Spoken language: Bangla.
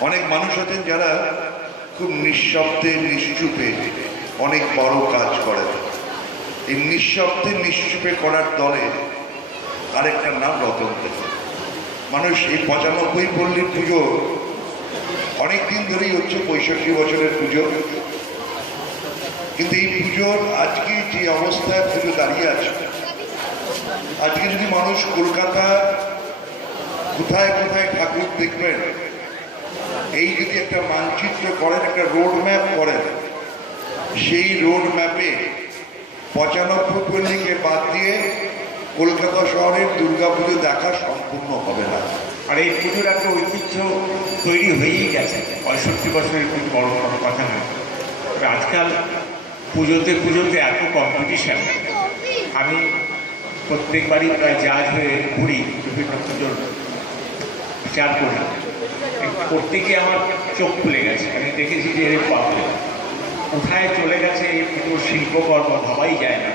অনেক মানুষ আছেন যারা খুব নিঃশব্দে নিশ্চুপে অনেক বড় কাজ করেন। এই নিঃশব্দে নিশ্চুপে করার দলে আরেকটা নাম রতন টাটা। মানুষ এই ৯৫ পল্লীর পুজো অনেকদিন ধরেই হচ্ছে, ৬৫ বছরের পুজো। কিন্তু এই পুজোর আজকে যে অবস্থায় পুজো দাঁড়িয়ে আছে, আজকে যদি মানুষ কলকাতা কোথায় কোথায় ঠাকুর দেখবেন, এই যদি একটা মানচিত্র করেন, একটা রোড ম্যাপ করেন, সেই রোড ম্যাপে ৯৫ পল্লীকে বাদ দিয়ে কলকাতা শহরের দুর্গাপুজো দেখা সম্পূর্ণ হবে না। আর এই পুজোর একটা ঐতিহ্য তৈরি হয়েই গেছে, ৬৫ বছরের খুব বড় কথা নয়। আজকাল পুজোতে এত কম্পিটিশান। আমি প্রত্যেকবারই প্রায় জাজ হয়ে ঘুরি, বিভিন্ন পুজোর বিচার করি, প্রত্যেকে আমার চোখ খুলে গেছে। আমি দেখেছি যে এর বাপরে কোথায় চলে গেছে এই পুজোর শিল্পকর্ম, ভাবাই যায় না।